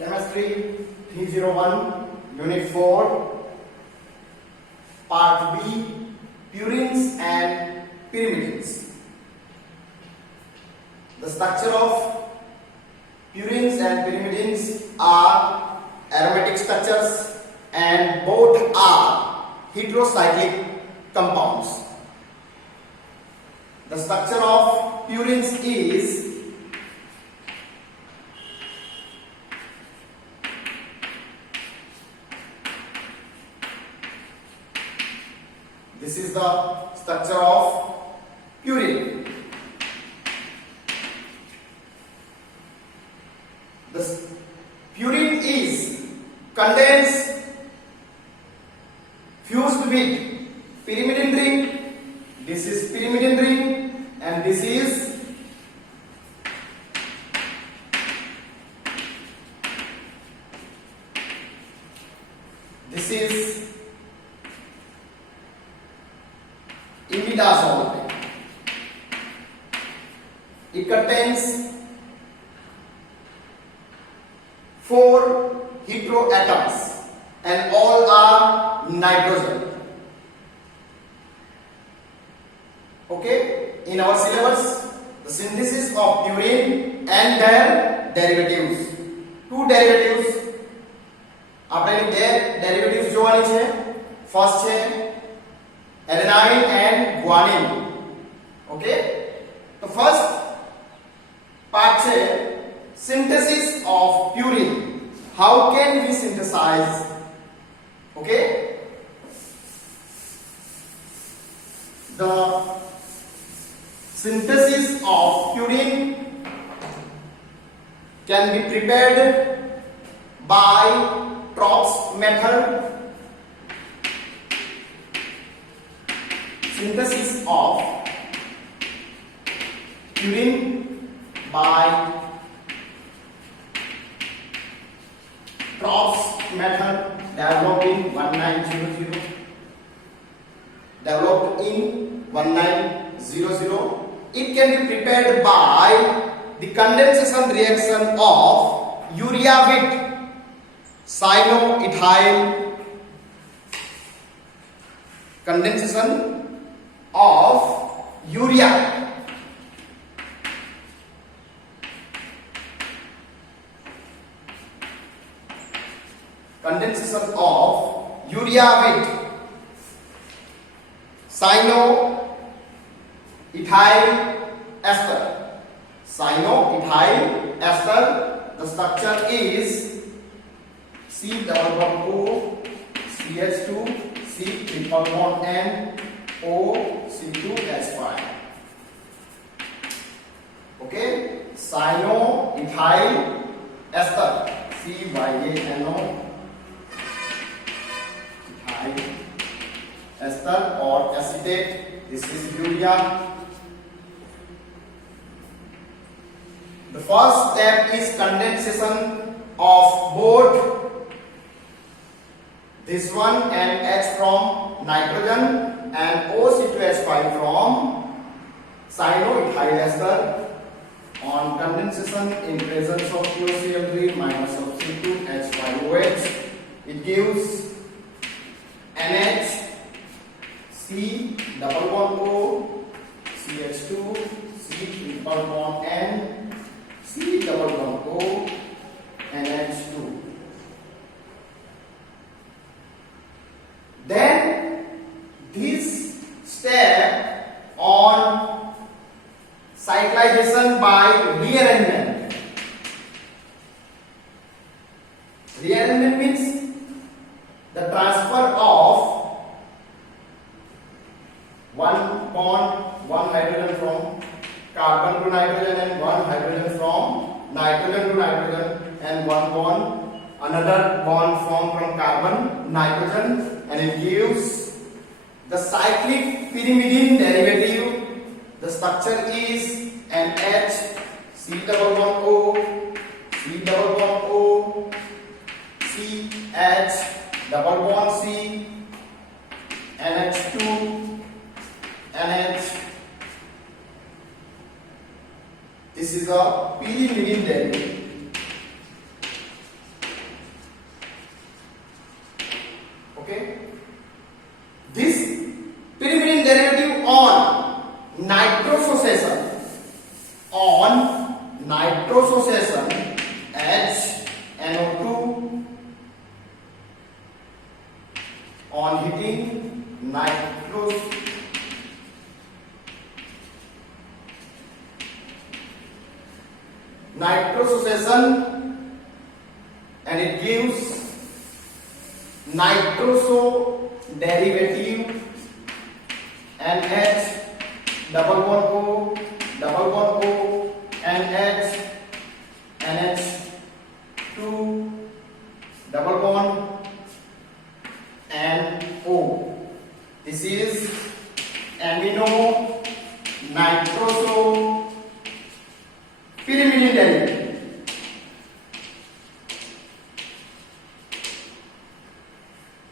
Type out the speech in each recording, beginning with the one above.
Chemistry 301, Unit 4, Part B, Purines and Pyrimidines. The structure of purines and pyrimidines are aromatic structures and both are heterocyclic compounds. The structure of purines is this is the structure of purine. The purine is condensed fused with pyrimidine ring. This is pyrimidine ring and this is imidazole ring. It contains 4 heteroatoms and all are nitrogen. Okay, in our syllabus, the synthesis of purine and their derivatives. 2 derivatives. આપણે બે derivatives જોવાની છે. First છે adenine and guanine. Okay, તો first part છે synthesis of purine. How can we synthesize? Okay, the synthesis of purine can be prepared by Tropsch method. Synthesis of purine by Tropsch method developed in 1900. It can be prepared by the condensation reaction of urea with cyanoethyl. Condensation of urea with cyanoethyl ester. Cyanoethyl ester. The structure is C-double-bond-O, CH2, C-triple-bond-N, O, C2H5. Okay, cyanoethyl ester, CYANO ethyl ester or acetate. This is urea. The first step is condensation of both this one and H from nitrogen and OC2H5 from cyanoethyl ester. On condensation in presence of COCl3 minus of C2H5OH, it gives NH, C double bond O, CH2, C triple bond N, C double bond O, NH2. Then this step on cyclization by rearrangement. Rearrangement means the transfer of one bond, one hydrogen from carbon to nitrogen and one hydrogen from nitrogen to nitrogen and one bond, another bond formed from carbon, nitrogen, and it gives the cyclic pyrimidine derivative. The structure is NH, C double bond O, C double bond O, CH double bond C, NH2, NH. This is a pyrimidine derivative. nitrosation HNO2 on heating nitrosation, and it gives nitroso derivative NH double bond O NH NH2 double bond and O. This is amino nitroso pyrimidine derivative.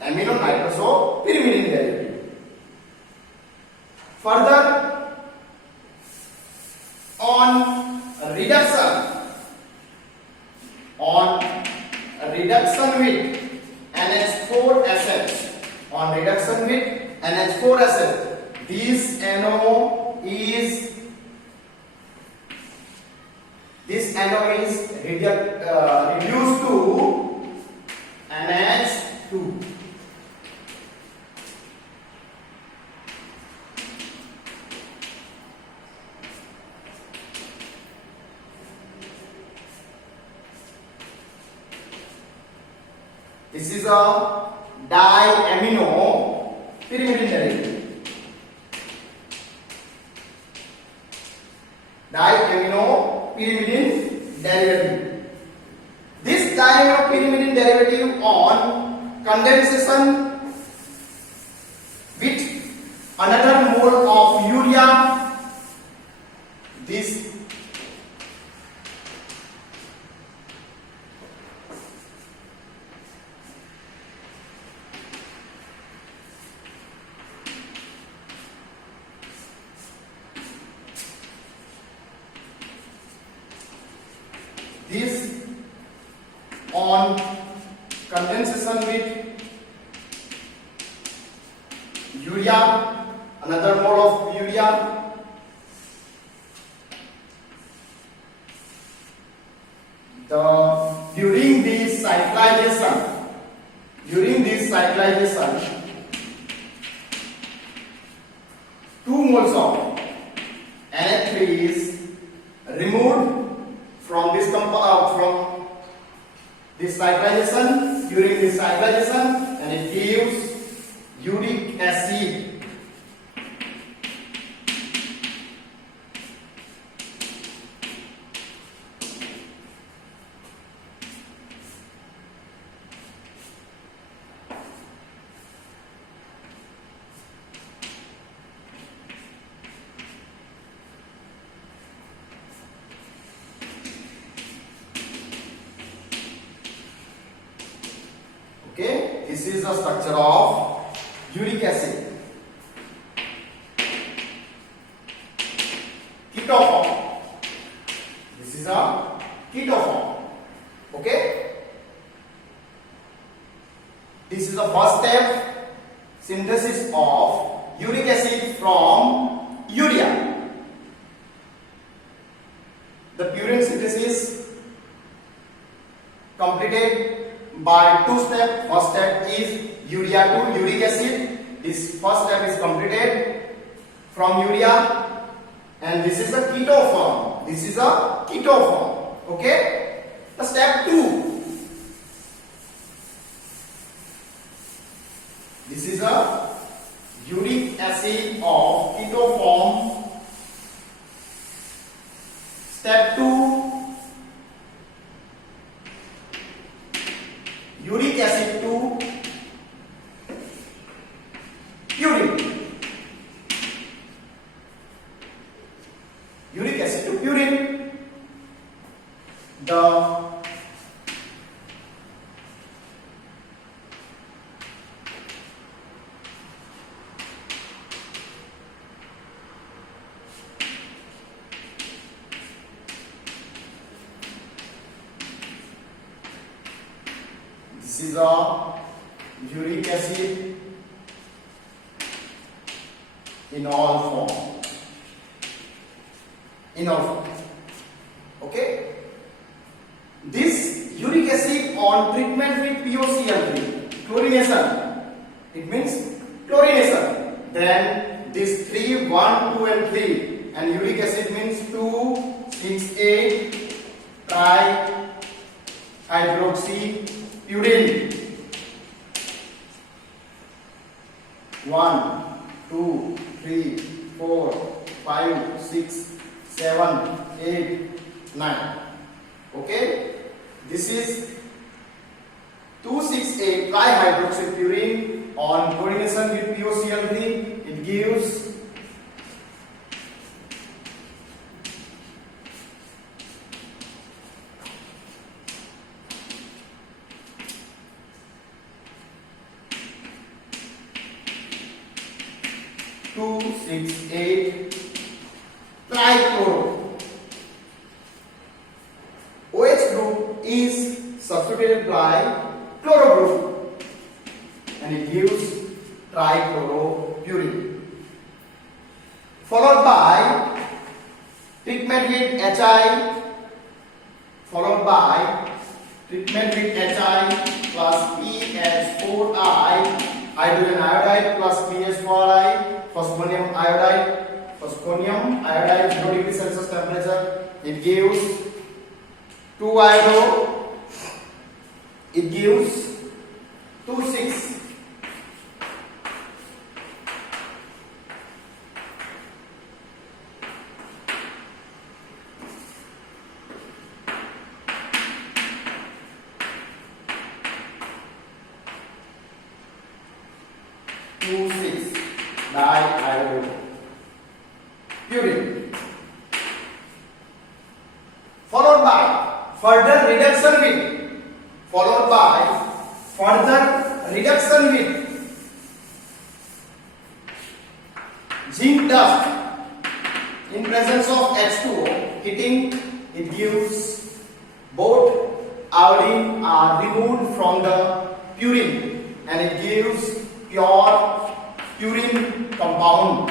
Amino nitroso pyrimidine derivative. Further, on reduction with NH4SH, this NO is reduced to NH2. This is a diamino pyrimidine derivative. This diamino pyrimidine derivative on condensation with another mole of urea, this on condensation with urea, another mole of urea, during this cyclization 2 moles of NH3 is removed from this cyclization, during this cyclization, and it gives uric acid. Okay, this is the structure of uric acid. Ketoform. This is a ketoform. Okay, this is the first step, synthesis of uric acid from urea. The purine synthesis completed by 2 steps. First step is urea to uric acid. This first step is completed from urea, and this is a ketoform. Okay. The step 2. This is a uric acid of ketoform. Step 2. Uric acid to purine. Uric acid to purine. This is a uric acid in all form. Okay. on treatment with POCl3, chlorination. It means chlorination. Then this 3, 1, 2 and 3 and uric acid means 2, 6, 8 trihydroxypurine. 1, 2, 3, 4, 5, 6, 7, 8, 9. Okay, this is 268 trihydroxypurine on chlorination with POCl3. It gives 268 trichloro. OH group is substituted by chloro group and it gives trichloropurine. Followed by treatment with HI, followed by treatment with HI plus PH4I, hydrogen iodide plus PH4I, phosphonium iodide. Phosphonium iodide 0 degree Celsius temperature. It gives 2-iodo. It gives 2,6. Diiodopurine. Followed by further reduction with zinc dust in presence of H2O heating. It gives both iodine are removed from the purine and it gives pure purine compound.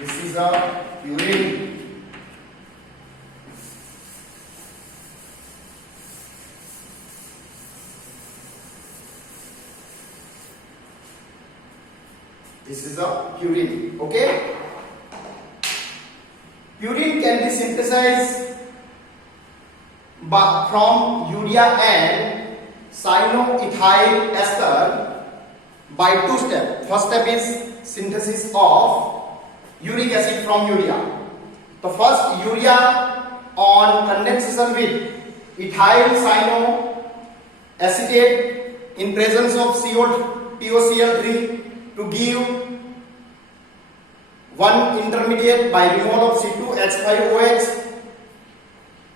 This is a purine. This is a purine. Okay. Purine can be synthesized from urea and cyanoethyl ester by two steps. First step is synthesis of uric acid from urea. The first urea on condensation with ethyl cyanoacetate in presence of POCl3 to give one intermediate by removal of C2H5OH,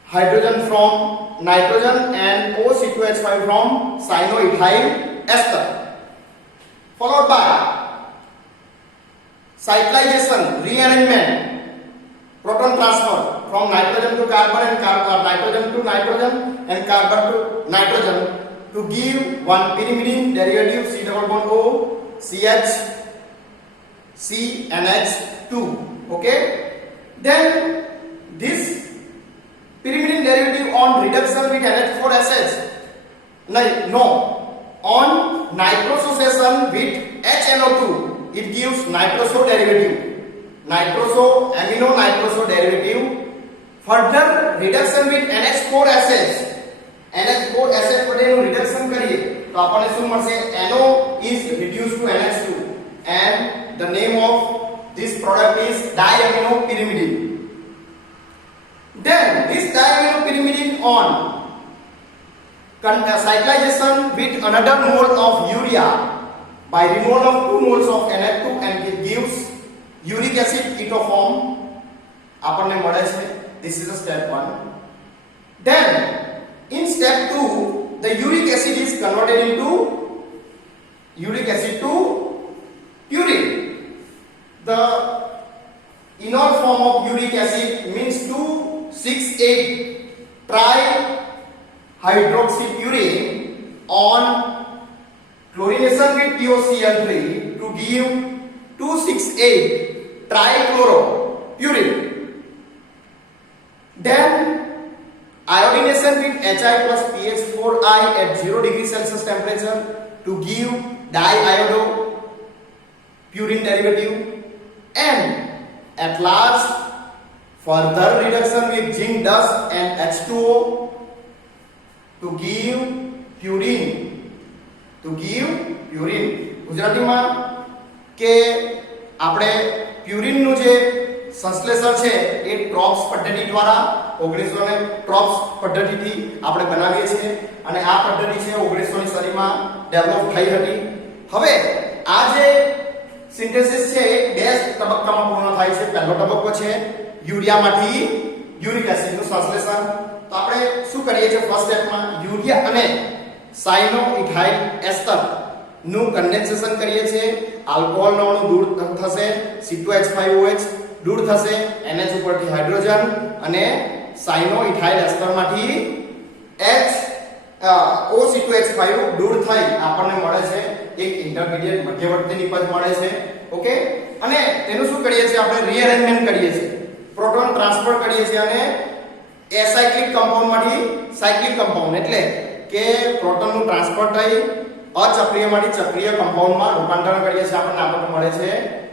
hydrogen from nitrogen and OC2H5 from cyanoethyl ester. Followed by cyclization, rearrangement, proton transfer from nitrogen to carbon and nitrogen to nitrogen and carbon to nitrogen to give one pyrimidine derivative C double bond O CH CNH2. Okay, then this pyrimidine derivative on reduction with NH4SH on nitrosation with HNO2 it gives nitroso derivative, nitroso amino nitroso derivative. Further reduction with NH4SH पर reduction करिए तो अपन શું મળશે NO is reduced to NH2 and the name of this product is diaminopyrimidine. Then this diaminopyrimidine on cyclization with another mole of urea by removal of 2 moles of NH2 and it gives uric acid ketoform આપણને મળે છે. This is a step 1. Then in step 2 the uric acid is converted into uric acid to purine. The enol form of uric acid means 2,6,8 trihydroxypurine on chlorination with POCl3 to give 2,6,8 trichloropurin. Then iodination with Hi plus PH4i at 0 degree Celsius temperature to give diiodopurine derivative, and at last further reduction with zinc dust and H2O to give purine. ગુજરાતીમાં કે આપણે પ્યુરિનનું જે સંશ્લેષણ છે એ ટ્રોપ્સ પદ્ધતિ દ્વારા 1900 ટ્રોપ્સ પદ્ધતિથી આપણે બનાવીએ છીએ અને આ પદ્ધતિ છે 1900 ની સદીમાં ડેવલપ થઈ હતી. હવે આ જે સિન્થેસિસ છે એ બે તબક્કામાં પૂર્ણ થાય છે. પહેલો તબક્કો છે યુરિયામાંથી યુરિક એસિડનું સંશ્લેષણ. તો આપણે શું કરીએ છીએ ફર્સ્ટ સ્ટેપમાં યુરિયા અને સાયનોઇથાઇલ એસ્ટર નું કન્ડેન્સેશન કરીએ છીએ. આલ્કોહોલ નો અણુ દૂર થશે, C2H5OH દૂર થશે, NH ઉપરથી હાઇડ્રોજન અને સાયનોઇથાઇલ એસ્ટર માંથી OC2H5 દૂર થઈ આપણને મળે છે એક ઇન્ટરમીડિયેટ મધ્યવર્તી નિપજ મળે છે. ઓકે, અને તેનું શું કરીએ છીએ આપણે રીઅરેન્જમેન્ટ કરીએ છીએ, પ્રોટોન ટ્રાન્સફર કરીએ છીએ અને એસાયક્લિક કમ્પાઉન્ડ માંથી સાયક્લિક કમ્પાઉન્ડ એટલે કે પ્રોટોનનું ટ્રાન્સફર થઈ અચક્રીયમાંથી ચક્રીય કમ્પાઉન્ડમાં રૂપાંતરણ કરીએ છીએ. આપણને મળે છે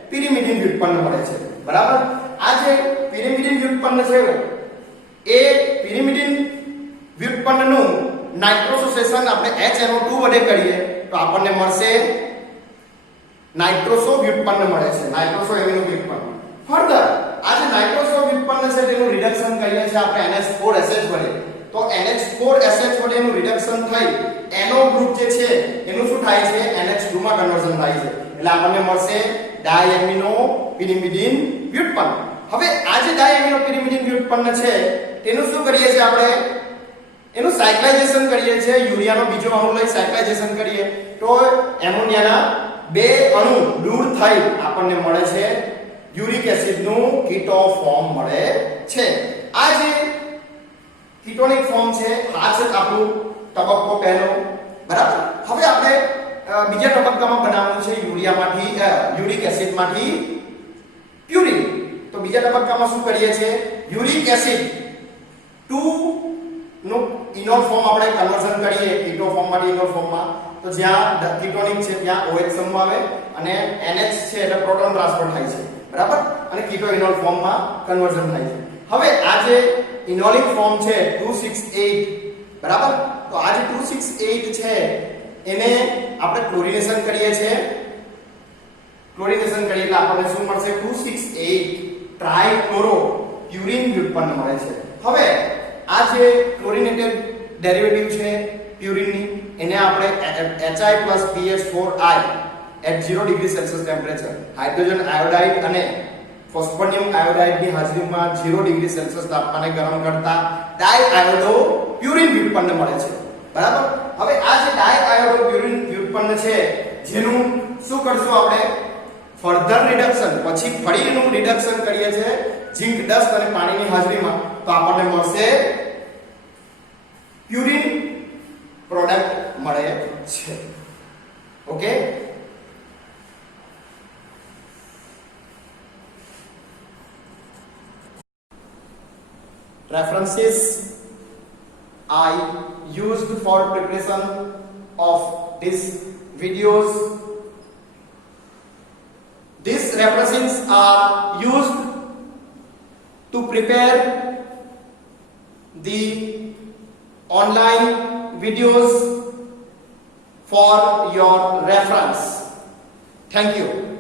પિરિમિડિન વ્યુત્પન્ન મળે છે. બરાબર, આ જે પિરિમિડિન વ્યુત્પન્ન છે એ પિરિમિડિન વ્યુત્પન્નનું નાઇટ્રોસોસેશન આપણે HNO2 વડે કરીએ તો આપણને મળશે નાઇટ્રોસો વ્યુત્પન્ન મળે છે, નાઇટ્રોસો એમિનો વ્યુત્પન્ન. ફર્ધર આ જે નાઇટ્રોસો વ્યુત્પન્ન છે તેનું રિડક્શન કરીએ છીએ આપણે NH4SH વડે. તો NH4SH વડે એનું રિડક્શન થઈ NO ગ્રુપ જે છે એનું શું થાય છે NH2 માં કન્વર્ઝન થાય છે એટલે આપણને મળશે ડાયએમિનો પિરિમિડિન વ્યુત્પન્ન. હવે આ જે ડાયએમિનો પિરિમિડિન વ્યુત્પન્ન છે તેનું શું કરીએ છીએ આપણે એનું સાયક્લાઇઝેશન કરીએ છીએ. યુરિયાનો બીજો અણુ લઈ સાયક્લાઇઝેશન કરીએ તો એમોનિયાના બે અણુ દૂર થઈ આપણને મળે છે યુરિક એસિડનું કીટો ફોર્મ મળે છે. આ જે કીટોનિક ફોર્મ છે આ છે આપણું તબક્કો પહેલો. બરાબર, હવે આપણે બીજા તબક્કામાં બનાવવાનું છે યુરિયામાંથી યુરિક એસિડમાંથી પ્યુરિન. તો બીજા તબક્કામાં શું કરીએ છીએ યુરિક એસિડ 2 નું ઇનોલ ફોર્મ આપણે કન્વર્ઝન કરીએ કીટો ફોર્મમાંથી ઇનોલ ફોર્મમાં. તો જ્યાં કીટોનિક છે ત્યાં OH સમૂહ આવે અને NH છે એટલે પ્રોટોન ટ્રાન્સફર થાય છે. બરાબર, અને કીટો ઇનોલ ફોર્મમાં કન્વર્ઝન થાય છે. હવે આ જે ઇનોલિક ફોર્મ છે 268, બરાબર, તો આ જે 268 છે એને આપણે ક્લોરિનેશન કરીએ છીએ. ક્લોરિનેશન કરીએ એટલે આપણને શું મળશે 268 ટ્રાઇક્લોરોપ્યુરિન વ્યુત્પન્ન મળે છે. હવે આ જે ક્લોરિનેટેડ ડેરિવેટિવ છે પ્યુરિનની એને આપણે Hi plus PH4i at 0 degree Celsius temperature hydrogen iodide અને ફોસ્ફોનિયમ આયોડાઇડ ની હાજરીમાં 0 ડિગ્રી સેલ્સિયસ તાપમાને ગરમ કરતા ડાયઆયોડોપ્યુરિન વ્યુત્પન્ન મળે છે. બરાબર, હવે આ જે ડાયઆયોડોપ્યુરિન વ્યુત્પન્ન છે જેનું શું કરશું આપણે ફર્ધર રિડક્શન પછી ફરીનું રિડક્શન કરીએ છીએ ઝિંક ડસ્ટ અને પાણીની હાજરીમાં તો આપણને મળશે પ્યુરિન પ્રોડક્ટ મળે છે. Okay, references I used for preparation of these videos. These references are used to prepare the online videos for your reference. Thank you.